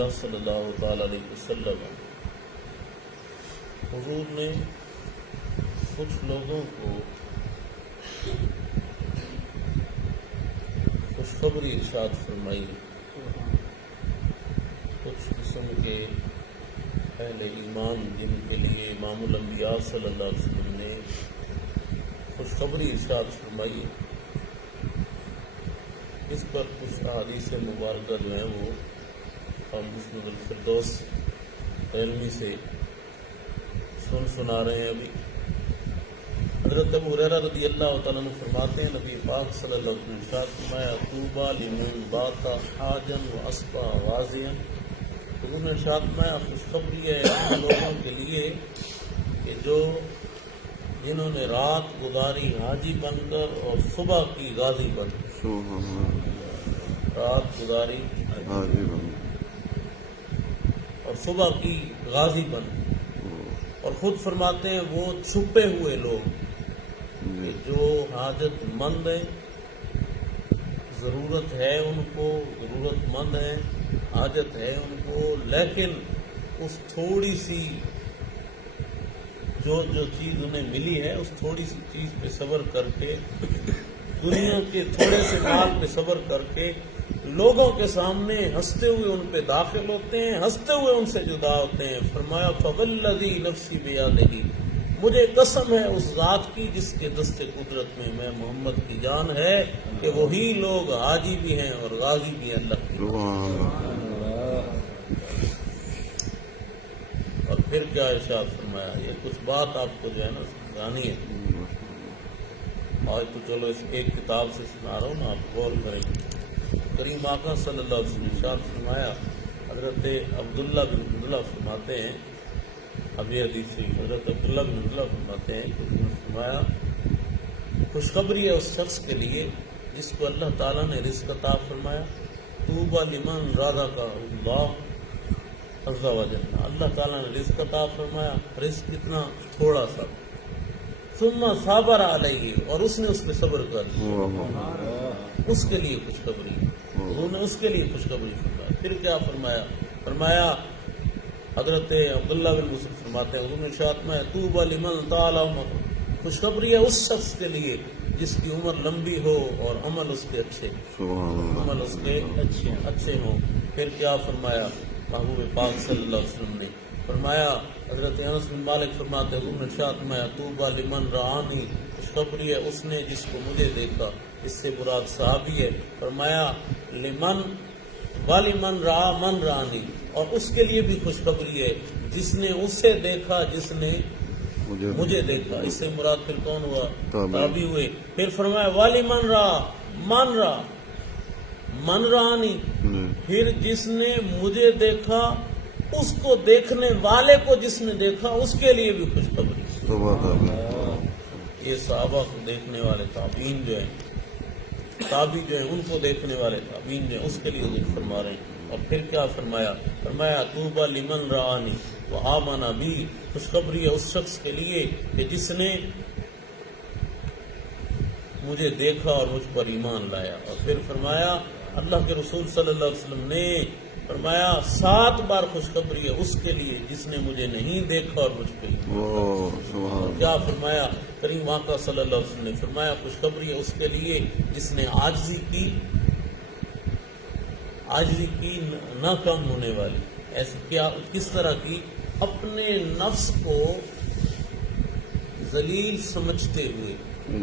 الانبیاء صلی اللہ تعالی علیہ وسلم حضور نے کچھ لوگوں کو خوشخبری ارشاد فرمائی. کچھ قسم کے اہل ایمان جن کے لیے امام الانبیاء صلی اللہ علیہ وسلم نے خوشخبری ارشاد فرمائی. اس پر کچھ احادیث مبارکہ جو ہیں وہ ہم مسند الفردوس علمی سے سنا رہے ہیں. ابھی حضرت ابو ہریرہ رضی اللہ تعالیٰ عنہ فرماتے ہیں نبی پاک صلی اللہ علیہ وسلم نے ارشاد فرمایا طوبی لمن بات حاجا واصبح غازیا. حضور نے ارشاد فرمایا خوشخبری ہے ان لوگوں کے لیے کہ جو جنہوں نے رات گزاری حاجی بن کر اور صبح کی غازی بن کر. رات گزاری اور صبح کی غازی بن کر. اور خود فرماتے ہیں وہ چھپے ہوئے لوگ کہ جو حاجت مند ہیں، ضرورت ہے ان کو، ضرورت مند ہیں، حاجت ہے ان کو، لیکن اس تھوڑی سی جو چیز انہیں ملی ہے اس تھوڑی سی چیز پہ صبر کر کے، دنیا کے تھوڑے سے مال پہ صبر کر کے لوگوں کے سامنے ہنستے ہوئے ان پہ داخل ہوتے ہیں، ہنستے ہوئے ان سے جدا ہوتے ہیں. فرمایا فوالذی نفسی بیدہ، مجھے قسم ہے اس ذات کی جس کے دست قدرت میں محمد کی جان ہے کہ وہی لوگ حاجی بھی ہیں اور غازی بھی ہیں اللہ کی. اور پھر کیا ارشاد فرمایا. یہ کچھ بات آپ کو جو ہے نا سمجھانی ہے. آج تو چلو اس ایک کتاب سے سنا رہا ہوں نا، آپ غور کریں. کریم آقا صلی اللہ علیہ وسلم ارشاد فرمایا. حضرت عبداللہ بن عبداللہ فرماتے ہیں، ابھی حدیث سے حضرت عبداللہ بن عبداللہ فرماتے ہیں کہ انہوں نے فرمایا خوشخبری ہے اس شخص کے لیے جس کو اللہ تعالیٰ نے رزق عطا فرمایا. طوبی لمن رزقہ اللہ عز وجل، اللہ تعالیٰ نے رزق عطا فرمایا، رزق اتنا تھوڑا سا. ثم صبر علیہ، اور اس نے اس پہ صبر کر دیا. اس کے لیے خوشخبری، انہوں نے اس کے لیے خوشخبری فرمایا. پھر کیا فرمایا. فرمایا حضرت عبداللہ بن مسعود فرماتے ہیں حضور نے ارشاد فرمایا طوبی لمن طال عمرہ، خوشخبری ہے اس شخص کے لیے جس کی عمر لمبی ہو اور عمل اس کے اچھے، عمل اس کے اچھے ہوں. پھر کیا فرمایا محبوب پاک صلی اللہ علیہ وسلم نے. فرمایا حضرت انس بن مالک فرماتے ہیں حضور نے ارشاد فرمایا طوبی لمن رآنی، خوشخبری ہے اس نے جس کو مجھے دیکھا. اس سے مراد صحابی ہے. فرمایا لمن ولمن رآ من رآنی، اور اس کے لیے بھی خوشخبری ہے جس نے اسے دیکھا جس نے مجھے دیکھا. اس سے مراد پھر کون ہوا؟ تابعی ہوئے. پھر فرمایا ولمن رآ من رآ من رآنی، پھر جس نے مجھے دیکھا اس کو دیکھنے والے کو جس نے دیکھا اس کے لیے بھی خوشخبری. یہ صحابہ کو دیکھنے والے تابعین جو ہیں، تابعی جو ہیں ان کو دیکھنے والے تابعین جو ہیں اس کے لیے حضور فرما رہے ہیں. اور پھر کیا فرمایا. فرمایا طوبی لمن رآنی وآمن بی، خوشخبری ہے اس شخص کے لیے کہ جس نے مجھے دیکھا اور مجھ پر ایمان لایا. اور پھر فرمایا اللہ کے رسول صلی اللہ علیہ وسلم نے فرمایا 7 بار خوشخبری ہے اس کے لیے جس نے مجھے نہیں دیکھا اور مجھ پہ ایمان. کیا فرمایا کریم آقا صلی اللہ علیہ وسلم نے فرمایا خوشخبری ہے اس کے لیے جس نے عاجزی کی نہ کم ہونے والی. ایسے کیا کس طرح کی؟ اپنے نفس کو ذلیل سمجھتے ہوئے،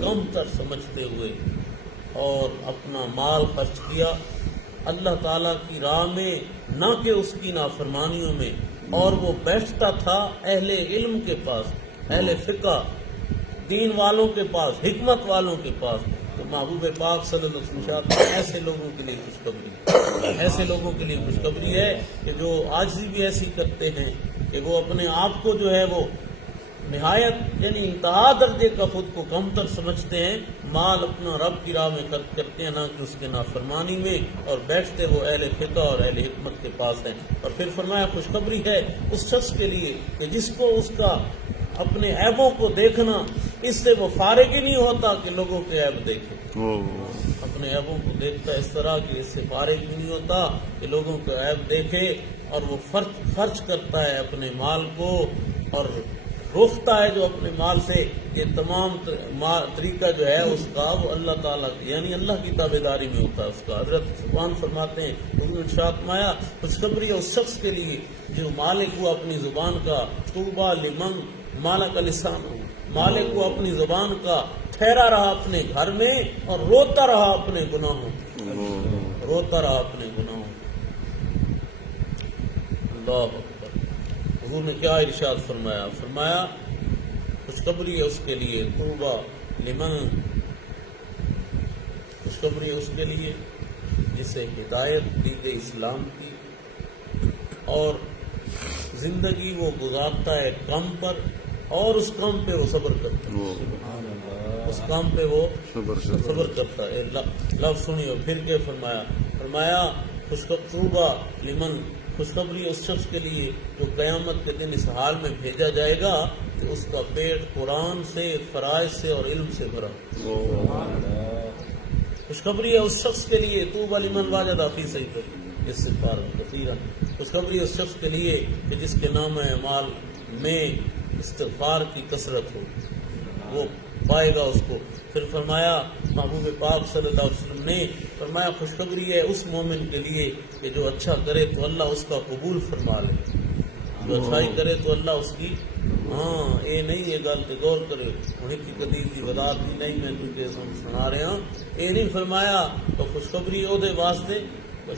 کم تر سمجھتے ہوئے، اور اپنا مال خرچ کیا اللہ تعالیٰ کی راہ میں، نہ کہ اس کی نافرمانیوں میں. اور وہ بیٹھتا تھا اہل علم کے پاس، اہل فقہ، دین والوں کے پاس، حکمت والوں کے پاس. تو محبوب پاک صلی اللہ علیہ وسلم ایسے لوگوں کے لیے خوشخبری، ایسے لوگوں کے لیے خوشخبری ہے کہ جو عاجزی بھی ایسی کرتے ہیں کہ وہ اپنے آپ کو جو ہے وہ نہایت یعنی انتہا درجے کا خود کو کمتر سمجھتے ہیں، مال اپنا رب کی راہ میں خرچ کرتے ہیں نہ کہ اس کے نافرمانی میں، اور بیٹھتے وہ اہل فقہ اور اہل حکمت کے پاس ہیں. اور پھر فرمایا خوشخبری ہے اس شخص کے لیے کہ جس کو اس کا اپنے عیبوں کو دیکھنا، اس سے وہ فارغ ہی نہیں ہوتا کہ لوگوں کے عیب دیکھے. اپنے عیبوں کو دیکھتا اس طرح کہ اس سے فارغ ہی نہیں ہوتا کہ لوگوں کے عیب دیکھے. اور وہ خرچ کرتا ہے اپنے مال کو اور روکتا ہے جو اپنے مال سے. یہ تمام طریقہ جو ہے اس کا وہ اللہ تعالیٰ یعنی اللہ کی تابعداری میں ہوتا ہے اس کا. حضرت سبحان فرماتے ہیں حضور نے ارشاد فرمایا خوشخبری ہے اس شخص کے لیے جو مالک ہوا اپنی زبان کا. طوبیٰ لمن مالک لسان ہو. مالک کو اپنی زبان کا ٹھہرا رہا اپنے گھر میں اور روتا رہا اپنے گناہوں. روتا رہا اپنے گناہوں. اللہ اکبر. حضور نے کیا ارشاد فرمایا؟ فرمایا خوشخبری ہے اس کے لیے طوبیٰ لمن. خوشخبری ہے اس کے لیے جسے ہدایت دی گئی اسلام کی اور زندگی وہ گزارتا ہے کم پر اور اس کام پہ وہ صبر کرتا ہے. اس کام پہ وہ صبر کرتا ہے. لفظ سنیو پھر کے فرمایا طوبیٰ لمن. خوشخبری اس شخص کے لیے جو قیامت کے دن اس حال میں بھیجا جائے گا کہ اس کا پیٹ قرآن سے فرائض سے اور علم سے بھرا. خوشخبری ہے اس شخص کے لیے طوبیٰ لمن واجد فی صحیفہ استغفار کثیرا. خوشخبری ہے اس شخص کے لیے کہ جس کے نام اعمال میں استغفار کی کثرت ہو وہ پائے گا اس کو. پھر فرمایا محبوب پاک صلی اللہ علیہ وسلم نے فرمایا خوشخبری ہے اس مومن کے لیے کہ جو اچھا کرے تو اللہ اس کا قبول فرما لے. جو اچھائی کرے تو اللہ اس کی یہ نہیں یہ گل تے غور کرے انہیں کی قدیر کی وضاحت نہیں میں تجھے سنا رہا یہ نہیں فرمایا. تو خوشخبری او دے واسطے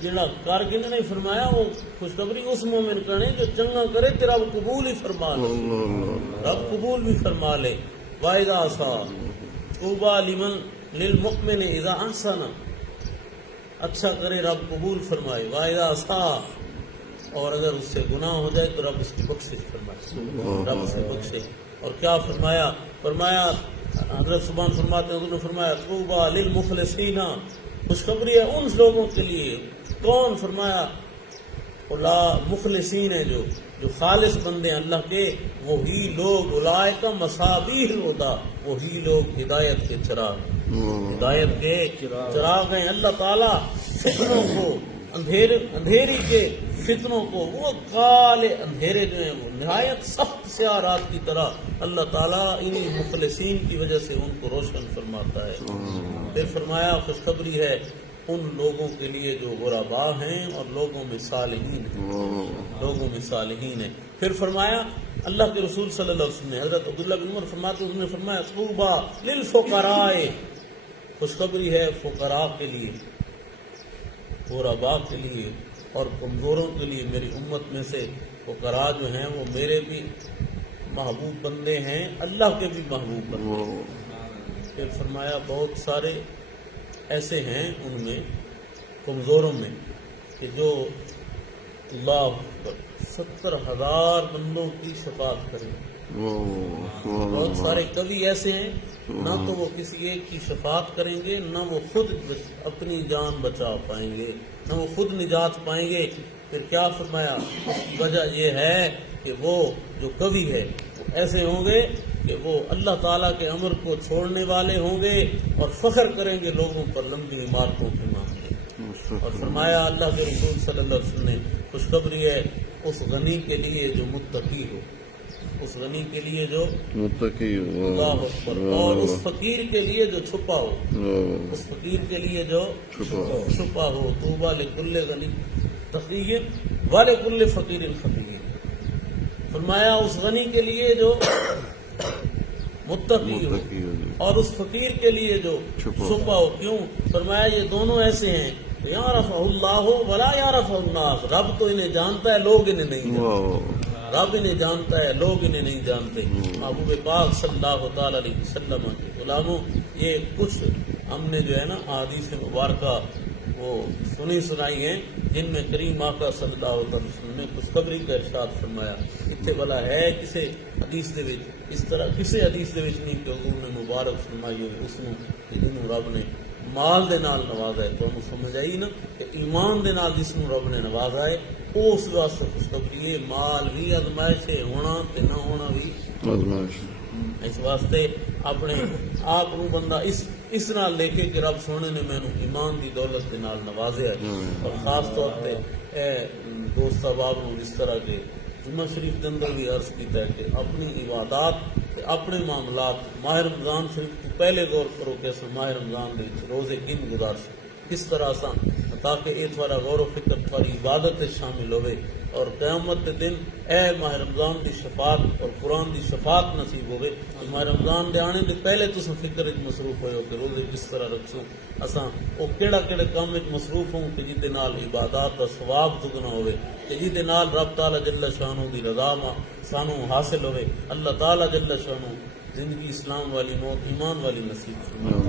جڑا کر کے نہیں فرمایا وہ خوشخبری اس مومن کرنے جو چنگا کرے تے رب قبول ہی فرما لے. رب قبول بھی فرما لے. وَإِذَا أَصَابَ طوبیٰ لمن للمؤمن اذا احسن. اچھا کرے رب قبول فرمائے. وَإِذَا أَسَاءَ اور اگر اس سے گناہ ہو جائے تو رب اس کی بخشش فرمائے. رب اسے بخشے. اور کیا فرمایا؟ فرمایا حضرت سبحان فرماتے ہیں حضور نے فرمایا طوبیٰ للمخلصین. خوشخبری ہے ان لوگوں کے لیے. کون؟ فرمایا مخلصین ہیں جو خالص بندے ہیں اللہ کے. وہی لوگ اولئک مصابیح الہدی. وہی لوگ ہدایت کے چراغ. ہدایت کے چراغ ہیں. اللہ تعالیٰ فتنوں کو اندھیری کے فتنوں کو وہ کالے اندھیرے جو ہیں وہ نہایت سخت سیاہ رات کی طرح اللہ تعالیٰ انہی مخلصین کی وجہ سے ان کو روشن فرماتا ہے. پھر فرمایا خوشخبری ہے ان لوگوں کے لیے جو غرباء ہیں اور لوگوں میں صالحین ہیں. لوگوں میں صالحین ہیں. پھر فرمایا اللہ کے رسول صلی اللہ علیہ وسلم نے حضرت عبداللہ بن عمر فرماتے انہوں نے فرمایا طوبیٰ للفقراء. خوشخبری ہے فقراء کے لیے غرباء کے لیے اور کمزوروں کے لیے. میری امت میں سے فقراء جو ہیں وہ میرے بھی محبوب بندے ہیں اللہ کے بھی محبوب بندے. پھر فرمایا بہت سارے ایسے ہیں ان میں کمزوروں میں کہ جو اللہ 70,000 بندوں کی شفاعت کریں. بہت سارے کبھی ایسے ہیں نہ تو وہ کسی ایک کی شفاعت کریں گے نہ وہ خود اپنی جان بچا پائیں گے نہ وہ خود نجات پائیں گے. پھر کیا فرمایا؟ وجہ یہ ہے کہ وہ جو کبھی ہے وہ ایسے ہوں گے کہ وہ اللہ تعالیٰ کے امر کو چھوڑنے والے ہوں گے اور فخر کریں گے لوگوں پر لمبی عمارتوں کے معاملے. اور فرمایا اللہ کے رسول صلی اللہ علیہ وسلم نے خوشخبری ہے اس غنی کے لیے جو متقی ہو. اس غنی کے لیے جو متقی ہو. اللہ اکبر. اور اس فقیر کے لیے جو چھپا ہو. اس فقیر کے لیے جو چھپا ہو. طوبیٰ لکل غنی تقی ولکل فقیر خفی. فرمایا اس غنی کے لیے جو متقی ہو اور اس فقیر کے لیے جو چھپا ہو. کیوں؟ فرمایا یہ دونوں ایسے ہیں یعرف اللہ ولا یعرف الناس. رب تو انہیں جانتا ہے لوگ انہیں نہیں جانتے. رب انہیں جانتا ہے لوگ انہیں نہیں جانتے. محبوب پاک صلی اللہ تعالی علیہ وسلم کے غلاموں یہ کچھ ہم نے جو ہے نا احادیث مبارکہ وہ سنائی ہیں جن میں کریم آقا صلی اللہ علیہ وسلم نے خوشخبری کا ارشاد فرمایا. اتنے بلا ہے کسی حدیث دے وچ اس طرح کسی حدیث دے وچ نہیں کہ حضور نے مبارک فرمائی اس نو کہ جنوں رب نے مال دے نال نوازا ہے. تو ہم سمجھ آئی نا کہ ایمان دے نال جس نو رب نے نوازا ہے اس واسطے خوشخبری ہے. مال بھی آزمائش ہے ہونا تے نہ ہونا بھی آزمائش. اس واسطے اپنے آپ نو بندہ اس نال لکھے کہ رب سونے نے مینوں ایمان دی دولت دے نال نوازیا ہے، اور خاص طور پہ اے دوست احباب نو جس طرح کہ جمعہ شریف کے اندر بھی عرض کیتا ہے کہ اپنی عبادات تے اپنے معاملات ماہ رمضان شریف تو پہلے غور کرو کہ اصل ماہ رمضان دے روزے کن گزار سے کس طرح اساں تاکہ یہ تھوڑا غور و فکر تھوڑی عبادت تے شامل ہوئے، اور قیامت کے دن اے ماہ رمضان دی شفاعت اور قرآن دی شفاعت نصیب ہوئے۔ ماہ رمضان دے آنے دے پہلے تساں فکر وچ مصروف ہوئے ہو کہ روزے کس طرح رکھسوں، اساں او کیڑا کام وچ مصروف ہوں کہ جہدے نال عبادات دا ثواب دگنا ہوئے، کہ جہدے نال رب تعالی جل شانہ دی رضا سانو حاصل ہوئے۔ اللہ تعالی جل شانہ زندگی اسلام والی موت ایمان والی نصیب فرمائے۔